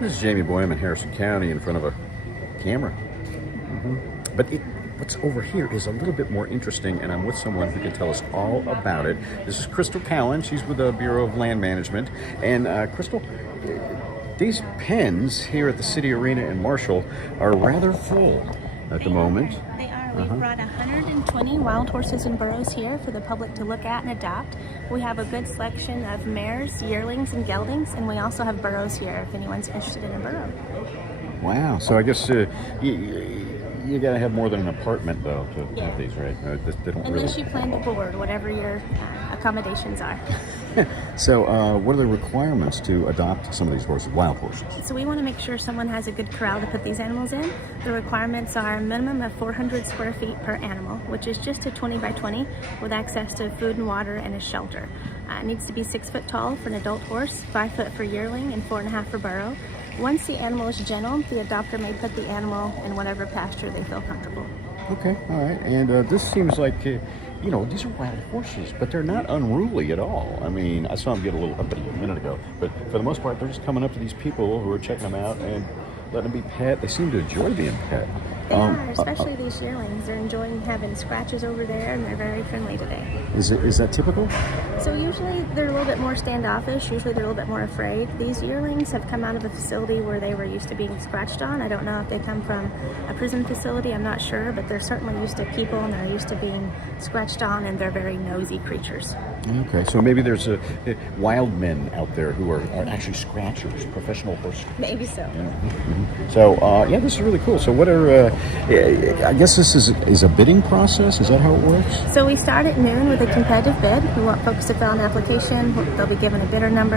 This is Jamey Boyum in Harrison County in front of a camera. But what's over here is a little bit more interesting, and I'm with someone who can tell us all about it. This is Crystal Cowan. She's with the Bureau of Land Management. And Crystal, these pens here at the City Arena in Marshall are rather full at the moment. They are. We've brought 120 wild horses and burros here for the public to look at and adopt. We have a good selection of mares, yearlings, and geldings, and we also have burros here if anyone's interested in a burro. Wow. So I guess you got to have more than an apartment, though, to have these, right? They don't Unless you plan to board, whatever your accommodations are. So what are the requirements to adopt some of these horses, wild horses? So we want to make sure someone has a good corral to put these animals in. The requirements are a minimum of 400 square feet per animal, which is just a 20 by 20 with access to food and water and a shelter. It needs to be 6 foot tall for an adult horse, 5 foot for yearling, and 4.5 for burro. Once the animal is gentled, the adopter may put the animal in whatever pasture they feel comfortable. Okay, all right. And this seems like, these are wild horses, but they're not unruly at all. I mean, I saw them get a little uppity a minute ago, but for the most part, they're just coming up to these people who are checking them out and letting them be pet. They seem to enjoy being pet. They are, especially these yearlings. They're enjoying having scratches over there, and they're very friendly today. Is that typical? So usually they're a little bit more standoffish. Usually they're a little bit more afraid. These yearlings have come out of a facility where they were used to being scratched on. I don't know if they come from a prison facility. I'm not sure, but they're certainly used to people, and they're used to being scratched on, and they're very nosy creatures. Okay, so maybe there's wild men out there who are actually scratchers, professional horse. Maybe so. So this is really cool. So what are I guess this is a bidding process. Is that how it works? So we start at noon with a competitive bid. We want folks to fill out an application. They'll be given a bidder number.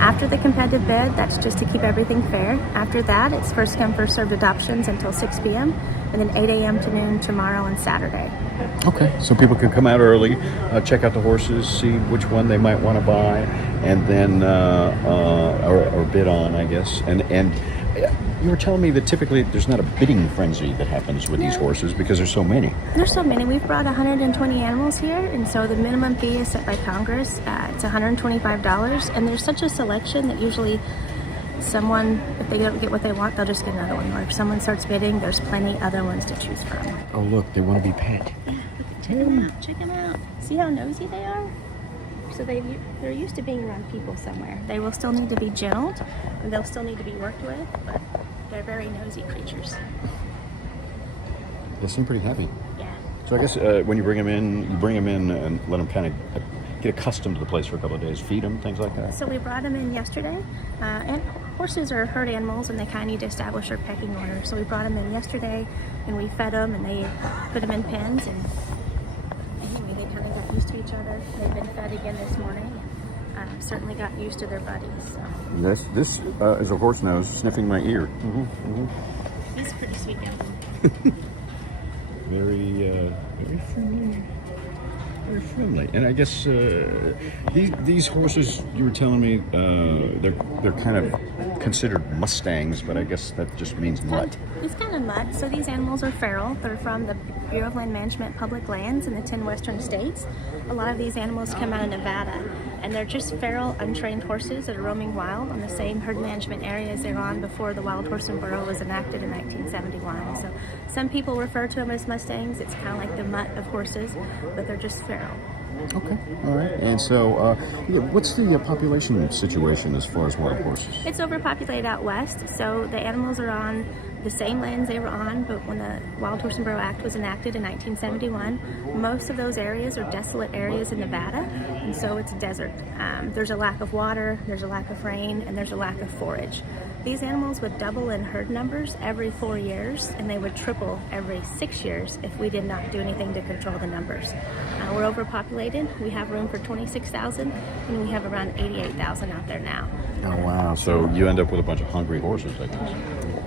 After the competitive bid, that's just to keep everything fair. After that, it's first come, first served adoptions until 6 p.m. and then 8 a.m. to noon tomorrow and Saturday. Okay, so people can come out early, check out the horses, see which one they might want to buy, and then or bid on, I guess. And you were telling me that typically there's not a bidding frenzy that happens with these horses because there's so many. There's so many. We've brought 120 animals here, and so the minimum fee is set by Congress. It's $125, and there's such a selection that usually someone, if they don't get what they want, they'll just get another one. Or if someone starts bidding, there's plenty other ones to choose from. Oh, look, they want to be pet. Yeah, check them out. Check them out. See how nosy they are? So they're used to being around people somewhere. They will still need to be gentled, and they'll still need to be worked with, but they're very nosy creatures. They seem pretty happy. Yeah. So I guess when you bring them in and let them kind of get accustomed to the place for a couple of days, feed them, things like that. So we brought them in yesterday, and horses are herd animals, and they kind of need to establish their pecking order. So we brought them in yesterday, and we fed them, and they put them in pens, and anyway, they kind of got used to each other. They've been fed again this morning. Certainly got used to their buddies. So. This is a horse nose sniffing my ear. He's a pretty sweet gentleman. Very friendly. Very friendly. And I guess these horses, you were telling me, they're kind of considered Mustangs, but I guess that just means mutt. It's kind of mutt. So these animals are feral. They're from the Bureau of Land Management public lands in the 10 western states. A lot of these animals come out of Nevada, and they're just feral, untrained horses that are roaming wild on the same herd management areas they were on before the wild horse and burro was enacted in 1971. So some people refer to them as Mustangs. It's kind of like the mutt of horses, but they're just feral. Okay, all right. And so what's the population situation as far as wild horses? It's overpopulated out west, so the animals are on the same lands they were on, but when the Wild Horse and Burro Act was enacted in 1971, most of those areas are desolate areas in Nevada, and so it's desert. There's a lack of water, there's a lack of rain, and there's a lack of forage. These animals would double in herd numbers every 4 years, and they would triple every 6 years if we did not do anything to control the numbers. We're overpopulated. We have room for 26,000, and we have around 88,000 out there now. Oh, wow. So you end up with a bunch of hungry horses, I guess.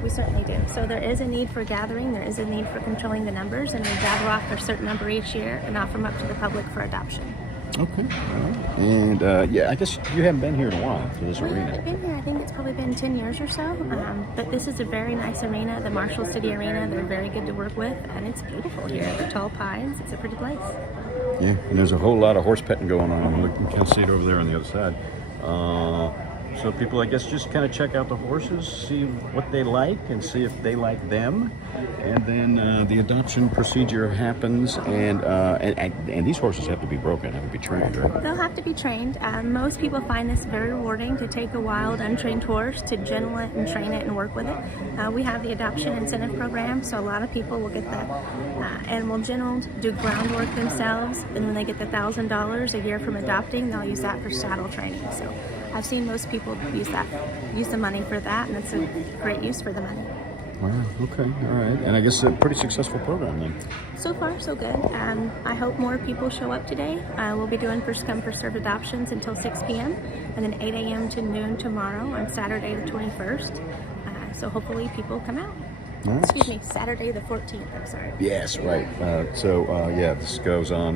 We certainly do. So there is a need for gathering, there is a need for controlling the numbers, and we gather off a certain number each year and offer them up to the public for adoption. Okay. All right. And I guess you haven't been here in a while to this arena. I've been here, I think it's probably been 10 years or so. But this is a very nice arena, the Marshall City Arena. They're very good to work with, and it's beautiful here. The tall pines, it's a pretty place. Yeah, and there's a whole lot of horse petting going on. You can see it over there on the other side. So people, I guess, just kind of check out the horses, see what they like, and see if they like them, and then the adoption procedure happens. And these horses have to be broken, have to be trained, right? They'll have to be trained. Most people find this very rewarding, to take a wild, untrained horse, to gentle it and train it and work with it. We have the adoption incentive program, so a lot of people will get the animal gentled, do groundwork themselves, and when they get the $1,000 a year from adopting, they'll use that for saddle training. So I've seen most people use the money for that, and it's a great use for the money. Wow, okay, all right. And I guess a pretty successful program then. So far, so good. I hope more people show up today. We'll be doing first come, first served adoptions until 6 p.m. and then 8 a.m. to noon tomorrow on Saturday the 21st. So hopefully people come out. Nice. Excuse me, Saturday the 14th, I'm sorry. Yes, right. Yeah, this goes on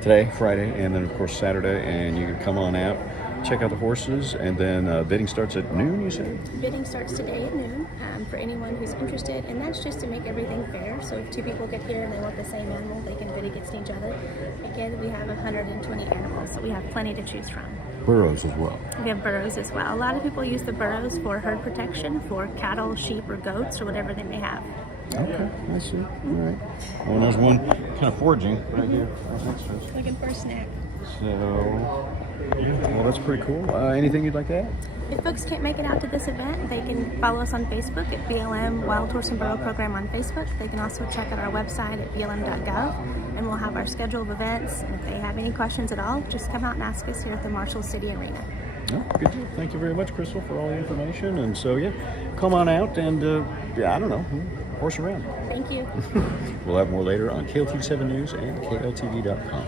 today, Friday, and then of course Saturday, and you can come on out, check out the horses, and then bidding starts at noon, you said? Bidding starts today at noon for anyone who's interested, and that's just to make everything fair. So if two people get here and they want the same animal, they can bid against each other. Again, we have 120 animals, so we have plenty to choose from. Burros as well. We have burros as well. A lot of people use the burros for herd protection, for cattle, sheep, or goats, or whatever they may have. Okay, I see. All right. Well, there's one kind of foraging right here. Looking for a snack. So, well, that's pretty cool. Anything you'd like to add? If folks can't make it out to this event, they can follow us on Facebook at BLM Wild Horse and Burro Program on Facebook. They can also check out our website at blm.gov, and we'll have our schedule of events. And if they have any questions at all, just come out and ask us here at the Marshall City Arena. Oh, good deal. Thank you very much, Crystal, for all the information. And so, yeah, come on out and, I don't know, horse around. Thank you. We'll have more later on KLTV 7 News and KLTV.com.